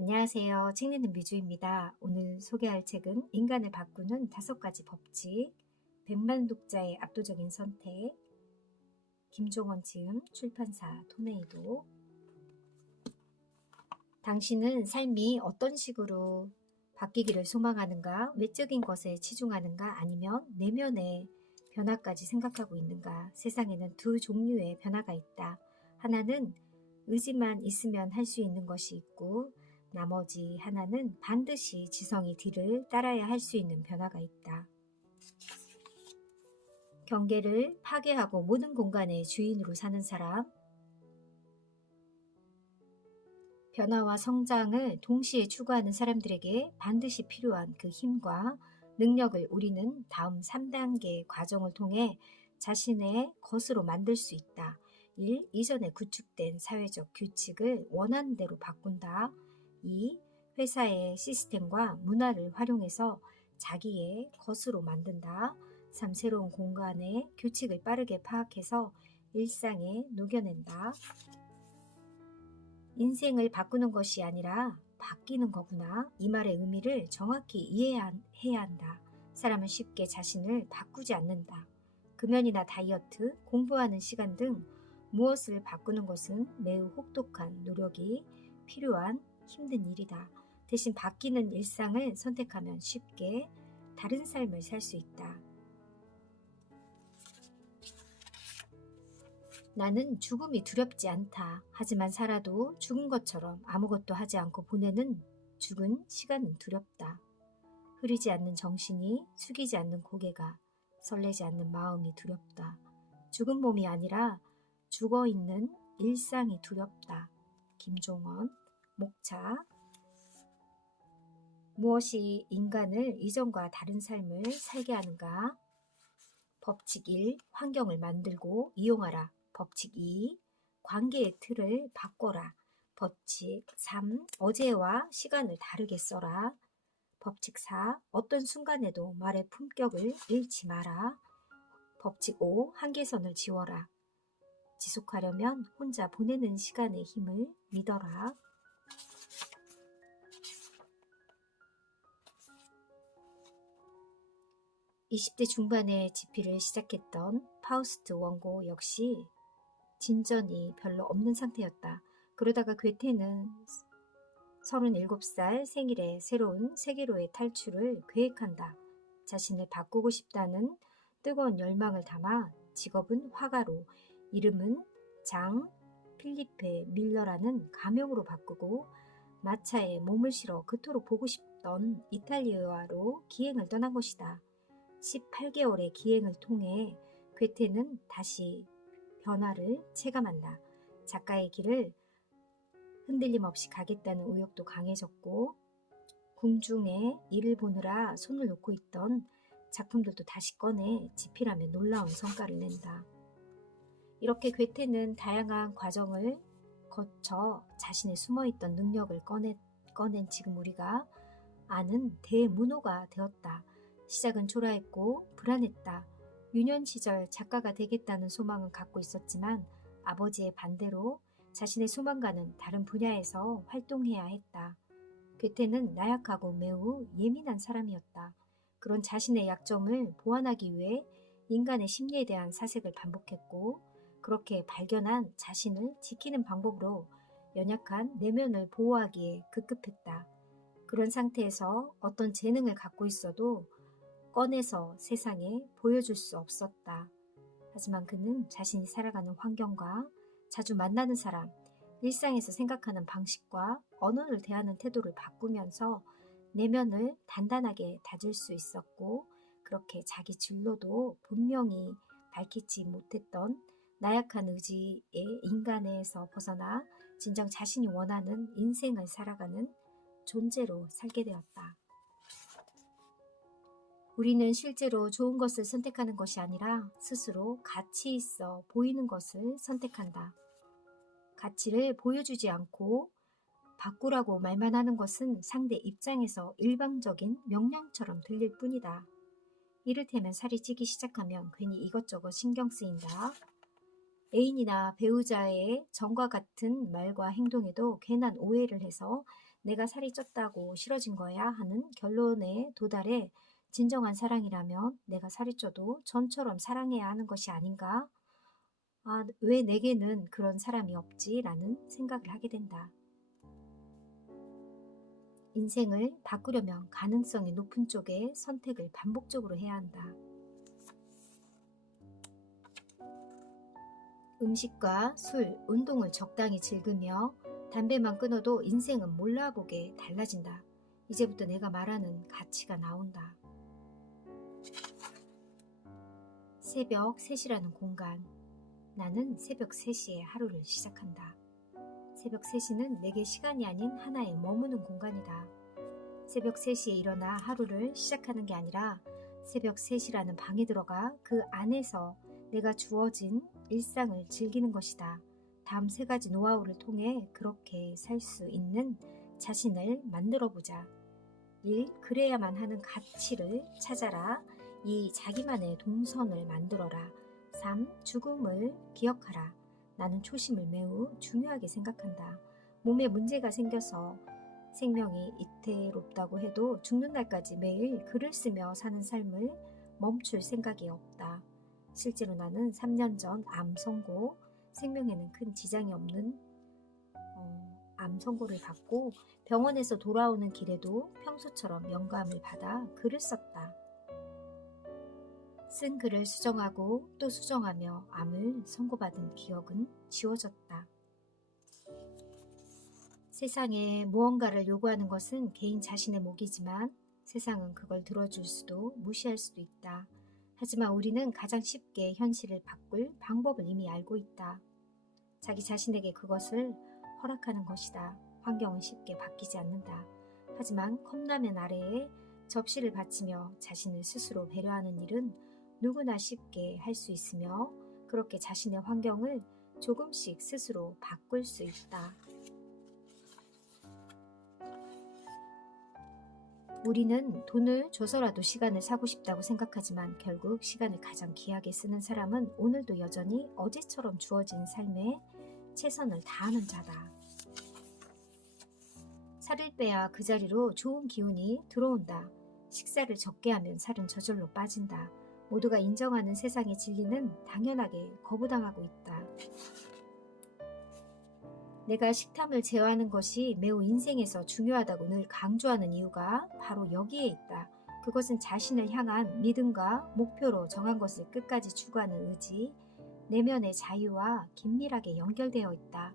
안녕하세요. 책 읽는 미주입니다. 오늘 소개할 책은 인간을 바꾸는 5가지 법칙, 100만 독자의 압도적인 선택, 김종원 지음, 출판사 토네이도. 당신은 삶이 어떤 식으로 바뀌기를 소망하는가? 외적인 것에 치중하는가? 아니면 내면의 변화까지 생각하고 있는가? 세상에는 두 종류의 변화가 있다. 하나는 의지만 있으면 할 수 있는 것이 있고, 나머지 하나는 반드시 지성이 뒤를 따라야 할 수 있는 변화가 있다. 경계를 파괴하고 모든 공간의 주인으로 사는 사람, 변화와 성장을 동시에 추구하는 사람들에게 반드시 필요한 그 힘과 능력을 우리는 다음 3단계의 과정을 통해 자신의 것으로 만들 수 있다. 1. 이전에 구축된 사회적 규칙을 원하는 대로 바꾼다. 2. 회사의 시스템과 문화를 활용해서 자기의 것으로 만든다. 3. 새로운 공간의 규칙을 빠르게 파악해서 일상에 녹여낸다. 인생을 바꾸는 것이 아니라 바뀌는 거구나. 이 말의 의미를 정확히 이해해야 한다. 사람은 쉽게 자신을 바꾸지 않는다. 금연이나 다이어트, 공부하는 시간 등 무엇을 바꾸는 것은 매우 혹독한 노력이 필요한 힘든 일이다. 대신 바뀌는 일상을 선택하면 쉽게 다른 삶을 살 수 있다. 나는 죽음이 두렵지 않다. 하지만 살아도 죽은 것처럼 아무것도 하지 않고 보내는 죽은 시간은 두렵다. 흐리지 않는 정신이, 숙이지 않는 고개가, 설레지 않는 마음이 두렵다. 죽은 몸이 아니라 죽어있는 일상이 두렵다. 김종원, 목차. 무엇이 인간을 이전과 다른 삶을 살게 하는가? 법칙 1. 환경을 만들고 이용하라. 법칙 2. 관계의 틀을 바꿔라. 법칙 3. 어제와 시간을 다르게 써라. 법칙 4. 어떤 순간에도 말의 품격을 잃지 마라. 법칙 5. 한계선을 지워라. 지속하려면 혼자 보내는 시간의 힘을 믿어라. 20대 중반에 집필을 시작했던 파우스트 원고 역시 진전이 별로 없는 상태였다. 그러다가 괴테는 37살 생일에 새로운 세계로의 탈출을 계획한다. 자신을 바꾸고 싶다는 뜨거운 열망을 담아 직업은 화가로, 이름은 장 필리페 밀러라는 가명으로 바꾸고 마차에 몸을 실어 그토록 보고 싶던 이탈리아로 기행을 떠난 것이다. 18개월의 기행을 통해 괴테는 다시 변화를 체감한다. 작가의 길을 흔들림 없이 가겠다는 의욕도 강해졌고, 궁중에 일을 보느라 손을 놓고 있던 작품들도 다시 꺼내 집필하며 놀라운 성과를 낸다. 이렇게 괴테는 다양한 과정을 거쳐 자신의 숨어있던 능력을 꺼낸 지금 우리가 아는 대문호가 되었다. 시작은 초라했고 불안했다. 유년 시절 작가가 되겠다는 소망은 갖고 있었지만 아버지의 반대로 자신의 소망과는 다른 분야에서 활동해야 했다. 괴테는 나약하고 매우 예민한 사람이었다. 그런 자신의 약점을 보완하기 위해 인간의 심리에 대한 사색을 반복했고, 그렇게 발견한 자신을 지키는 방법으로 연약한 내면을 보호하기에 급급했다. 그런 상태에서 어떤 재능을 갖고 있어도 꺼내서 세상에 보여줄 수 없었다. 하지만 그는 자신이 살아가는 환경과 자주 만나는 사람, 일상에서 생각하는 방식과 언어를 대하는 태도를 바꾸면서 내면을 단단하게 다질 수 있었고, 그렇게 자기 진로도 분명히 밝히지 못했던 나약한 의지의 인간에서 벗어나 진정 자신이 원하는 인생을 살아가는 존재로 살게 되었다. 우리는 실제로 좋은 것을 선택하는 것이 아니라 스스로 가치 있어 보이는 것을 선택한다. 가치를 보여주지 않고 바꾸라고 말만 하는 것은 상대 입장에서 일방적인 명령처럼 들릴 뿐이다. 이를테면 살이 찌기 시작하면 괜히 이것저것 신경 쓰인다. 애인이나 배우자의 정과 같은 말과 행동에도 괜한 오해를 해서 내가 살이 쪘다고 싫어진 거야 하는 결론에 도달해 진정한 사랑이라면 내가 살이 쪄도 전처럼 사랑해야 하는 것이 아닌가? 아, 왜 내게는 그런 사람이 없지? 라는 생각을 하게 된다. 인생을 바꾸려면 가능성이 높은 쪽의 선택을 반복적으로 해야 한다. 음식과 술, 운동을 적당히 즐기며 담배만 끊어도 인생은 몰라보게 달라진다. 이제부터 내가 말하는 가치가 나온다. 새벽 3시라는 공간. 나는 새벽 3시에 하루를 시작한다. 새벽 3시는 내게 시간이 아닌 하나의 머무는 공간이다. 새벽 3시에 일어나 하루를 시작하는 게 아니라 새벽 3시라는 방에 들어가 그 안에서 내가 주어진 일상을 즐기는 것이다. 다음 3가지 노하우를 통해 그렇게 살 수 있는 자신을 만들어보자. 1. 그래야만 하는 가치를 찾아라. 2. 자기만의 동선을 만들어라. 3. 죽음을 기억하라. 나는 초심을 매우 중요하게 생각한다. 몸에 문제가 생겨서 생명이 이태롭다고 해도 죽는 날까지 매일 글을 쓰며 사는 삶을 멈출 생각이 없다. 실제로 나는 3년 전 암 선고, 생명에는 큰 지장이 없는 암 선고를 받고 병원에서 돌아오는 길에도 평소처럼 영감을 받아 글을 썼다. 쓴 글을 수정하고 또 수정하며 암을 선고받은 기억은 지워졌다. 세상에 무언가를 요구하는 것은 개인 자신의 몫이지만 세상은 그걸 들어줄 수도 무시할 수도 있다. 하지만 우리는 가장 쉽게 현실을 바꿀 방법을 이미 알고 있다. 자기 자신에게 그것을 허락하는 것이다. 환경은 쉽게 바뀌지 않는다. 하지만 컵라면 아래에 접시를 받치며 자신을 스스로 배려하는 일은 누구나 쉽게 할 수 있으며 그렇게 자신의 환경을 조금씩 스스로 바꿀 수 있다. 우리는 돈을 줘서라도 시간을 사고 싶다고 생각하지만 결국 시간을 가장 귀하게 쓰는 사람은 오늘도 여전히 어제처럼 주어진 삶에 최선을 다하는 자다. 살을 빼야 그 자리로 좋은 기운이 들어온다. 식사를 적게 하면 살은 저절로 빠진다. 모두가 인정하는 세상의 진리는 당연하게 거부당하고 있다. 내가 식탐을 제어하는 것이 매우 인생에서 중요하다고 늘 강조하는 이유가 바로 여기에 있다. 그것은 자신을 향한 믿음과 목표로 정한 것을 끝까지 추구하는 의지, 내면의 자유와 긴밀하게 연결되어 있다.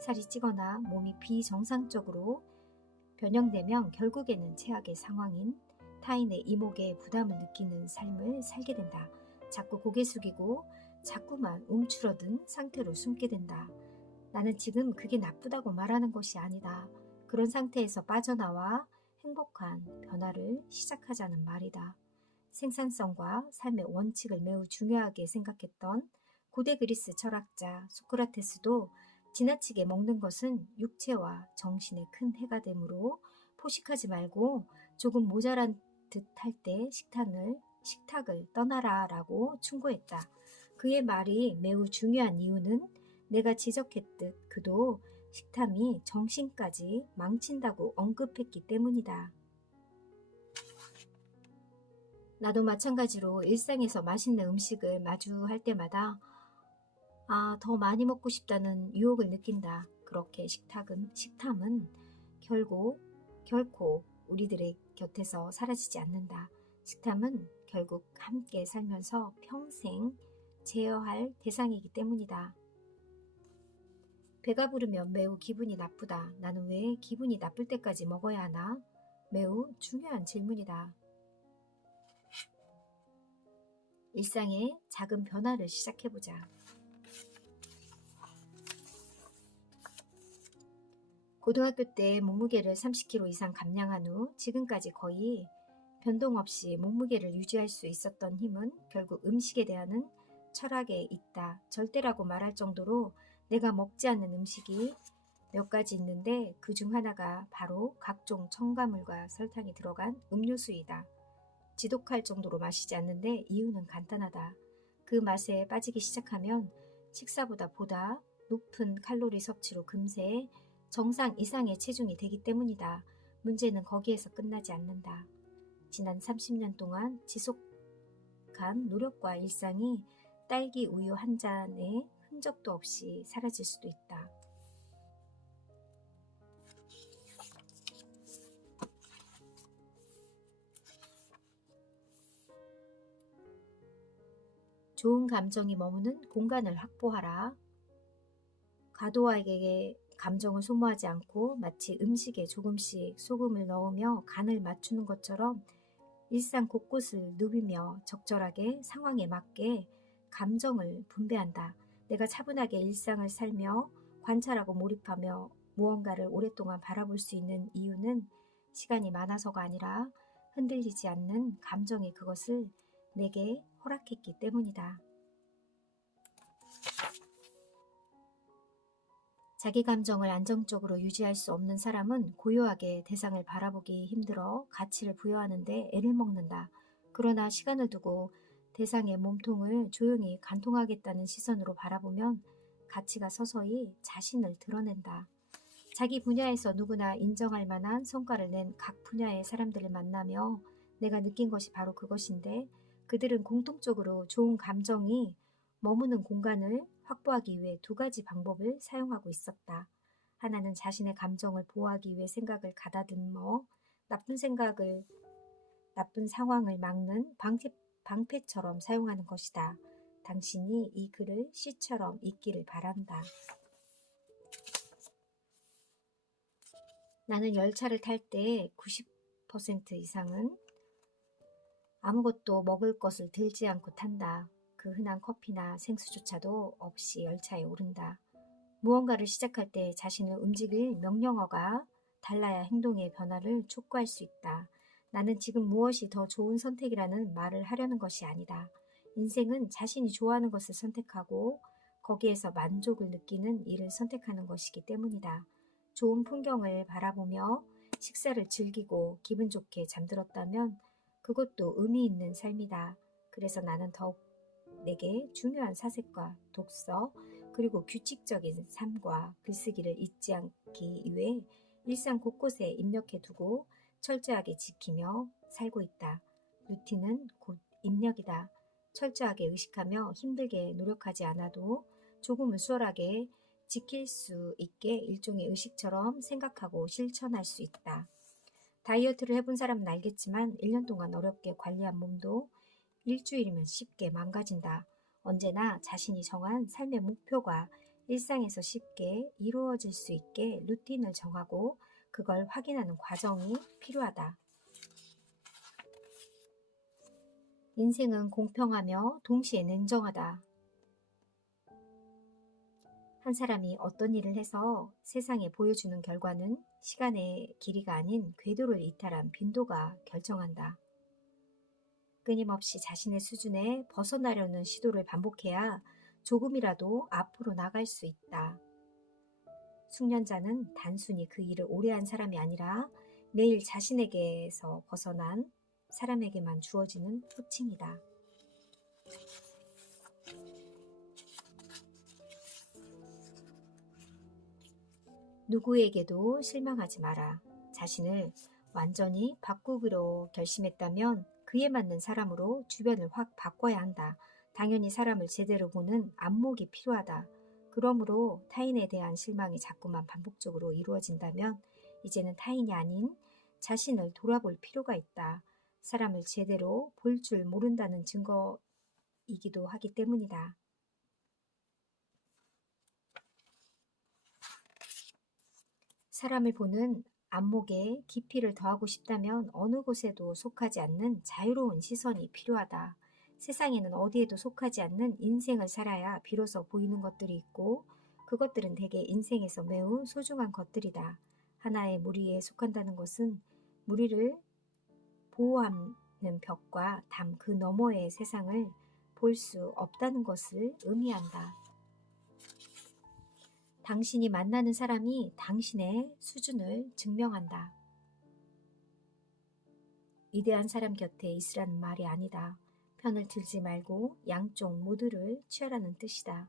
살이 찌거나 몸이 비정상적으로 변형되면 결국에는 최악의 상황인 타인의 이목에 부담을 느끼는 삶을 살게 된다. 자꾸 고개 숙이고 자꾸만 움츠러든 상태로 숨게 된다. 나는 지금 그게 나쁘다고 말하는 것이 아니다. 그런 상태에서 빠져나와 행복한 변화를 시작하자는 말이다. 생산성과 삶의 원칙을 매우 중요하게 생각했던 고대 그리스 철학자 소크라테스도 지나치게 먹는 것은 육체와 정신에 큰 해가 되므로 포식하지 말고 조금 모자란 듯 할 때 식탁을 떠나라 라고 충고했다. 그의 말이 매우 중요한 이유는 내가 지적했듯 그도 식탐이 정신까지 망친다고 언급했기 때문이다. 나도 마찬가지로 일상에서 맛있는 음식을 마주할 때마다 더 많이 먹고 싶다는 유혹을 느낀다. 그렇게 식탐은 결코 우리들의 곁에서 사라지지 않는다. 식탐은 결국 함께 살면서 평생 제어할 대상이기 때문이다. 배가 부르면 매우 기분이 나쁘다. 나는 왜 기분이 나쁠 때까지 먹어야 하나? 매우 중요한 질문이다. 일상의 작은 변화를 시작해보자. 고등학교 때 몸무게를 30kg 이상 감량한 후 지금까지 거의 변동 없이 몸무게를 유지할 수 있었던 힘은 결국 음식에 대한 철학에 있다. 절대라고 말할 정도로 내가 먹지 않는 음식이 몇 가지 있는데 그중 하나가 바로 각종 첨가물과 설탕이 들어간 음료수이다. 지독할 정도로 마시지 않는데 이유는 간단하다. 그 맛에 빠지기 시작하면 식사보다 보다 높은 칼로리 섭취로 금세 정상 이상의 체중이 되기 때문이다. 문제는 거기에서 끝나지 않는다. 지난 30년 동안 지속한 노력과 일상이 딸기 우유 한 잔의 흔적도 없이 사라질 수도 있다. 좋은 감정이 머무는 공간을 확보하라. 과도하게 감정을 소모하지 않고 마치 음식에 조금씩 소금을 넣으며 간을 맞추는 것처럼 일상 곳곳을 누비며 적절하게 상황에 맞게 감정을 분배한다. 내가 차분하게 일상을 살며 관찰하고 몰입하며 무언가를 오랫동안 바라볼 수 있는 이유는 시간이 많아서가 아니라 흔들리지 않는 감정이 그것을 내게 허락했기 때문이다. 자기 감정을 안정적으로 유지할 수 없는 사람은 고요하게 대상을 바라보기 힘들어 가치를 부여하는데 애를 먹는다. 그러나 시간을 두고 대상의 몸통을 조용히 관통하겠다는 시선으로 바라보면 가치가 서서히 자신을 드러낸다. 자기 분야에서 누구나 인정할 만한 성과를 낸 각 분야의 사람들을 만나며 내가 느낀 것이 바로 그것인데, 그들은 공통적으로 좋은 감정이 머무는 공간을 확보하기 위해 두 가지 방법을 사용하고 있었다. 하나는 자신의 감정을 보호하기 위해 생각을 가다듬어 나쁜 상황을 막는 방패처럼 사용하는 것이다. 당신이 이 글을 시처럼 읽기를 바란다. 나는 열차를 탈 때 90% 이상은 아무것도 먹을 것을 들지 않고 탄다. 그 흔한 커피나 생수조차도 없이 열차에 오른다. 무언가를 시작할 때 자신을 움직일 명령어가 달라야 행동의 변화를 촉구할 수 있다. 나는 지금 무엇이 더 좋은 선택이라는 말을 하려는 것이 아니다. 인생은 자신이 좋아하는 것을 선택하고 거기에서 만족을 느끼는 일을 선택하는 것이기 때문이다. 좋은 풍경을 바라보며 식사를 즐기고 기분 좋게 잠들었다면 그것도 의미 있는 삶이다. 그래서 나는 더욱 내게 중요한 사색과 독서, 그리고 규칙적인 삶과 글쓰기를 잊지 않기 위해 일상 곳곳에 입력해 두고 철저하게 지키며 살고 있다. 루틴은 곧 입력이다. 철저하게 의식하며 힘들게 노력하지 않아도 조금은 수월하게 지킬 수 있게 일종의 의식처럼 생각하고 실천할 수 있다. 다이어트를 해본 사람은 알겠지만 1년 동안 어렵게 관리한 몸도 일주일이면 쉽게 망가진다. 언제나 자신이 정한 삶의 목표가 일상에서 쉽게 이루어질 수 있게 루틴을 정하고 그걸 확인하는 과정이 필요하다. 인생은 공평하며 동시에 냉정하다. 한 사람이 어떤 일을 해서 세상에 보여주는 결과는 시간의 길이가 아닌 궤도를 이탈한 빈도가 결정한다. 끊임없이 자신의 수준에 벗어나려는 시도를 반복해야 조금이라도 앞으로 나갈 수 있다. 숙련자는 단순히 그 일을 오래 한 사람이 아니라 매일 자신에게서 벗어난 사람에게만 주어지는 호칭이다. 누구에게도 실망하지 마라. 자신을 완전히 바꾸기로 결심했다면 그에 맞는 사람으로 주변을 확 바꿔야 한다. 당연히 사람을 제대로 보는 안목이 필요하다. 그러므로 타인에 대한 실망이 자꾸만 반복적으로 이루어진다면 이제는 타인이 아닌 자신을 돌아볼 필요가 있다. 사람을 제대로 볼 줄 모른다는 증거이기도 하기 때문이다. 사람을 보는 안목에 깊이를 더하고 싶다면 어느 곳에도 속하지 않는 자유로운 시선이 필요하다. 세상에는 어디에도 속하지 않는 인생을 살아야 비로소 보이는 것들이 있고 그것들은 대개 인생에서 매우 소중한 것들이다. 하나의 무리에 속한다는 것은 무리를 보호하는 벽과 담 그 너머의 세상을 볼 수 없다는 것을 의미한다. 당신이 만나는 사람이 당신의 수준을 증명한다. 위대한 사람 곁에 있으라는 말이 아니다. 편을 들지 말고 양쪽 모두를 취하라는 뜻이다.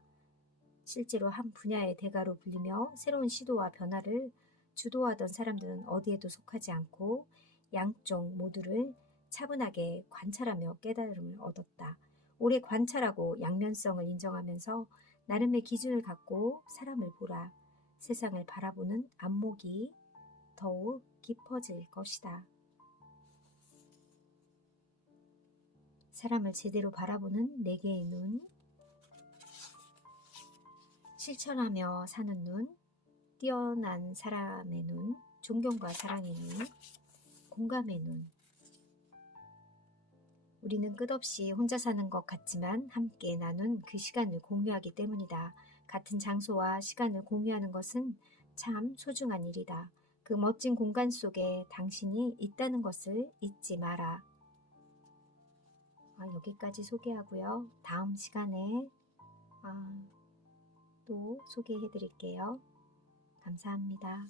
실제로 한 분야의 대가로 불리며 새로운 시도와 변화를 주도하던 사람들은 어디에도 속하지 않고 양쪽 모두를 차분하게 관찰하며 깨달음을 얻었다. 오래 관찰하고 양면성을 인정하면서 나름의 기준을 갖고 사람을 보라. 세상을 바라보는 안목이 더욱 깊어질 것이다. 사람을 제대로 바라보는 네 개의 눈, 실천하며 사는 눈, 뛰어난 사람의 눈, 존경과 사랑의 눈, 공감의 눈. 우리는 끝없이 혼자 사는 것 같지만 함께 나눈 그 시간을 공유하기 때문이다. 같은 장소와 시간을 공유하는 것은 참 소중한 일이다. 그 멋진 공간 속에 당신이 있다는 것을 잊지 마라. 여기까지 소개하고요. 다음 시간에 또 소개해 드릴게요. 감사합니다.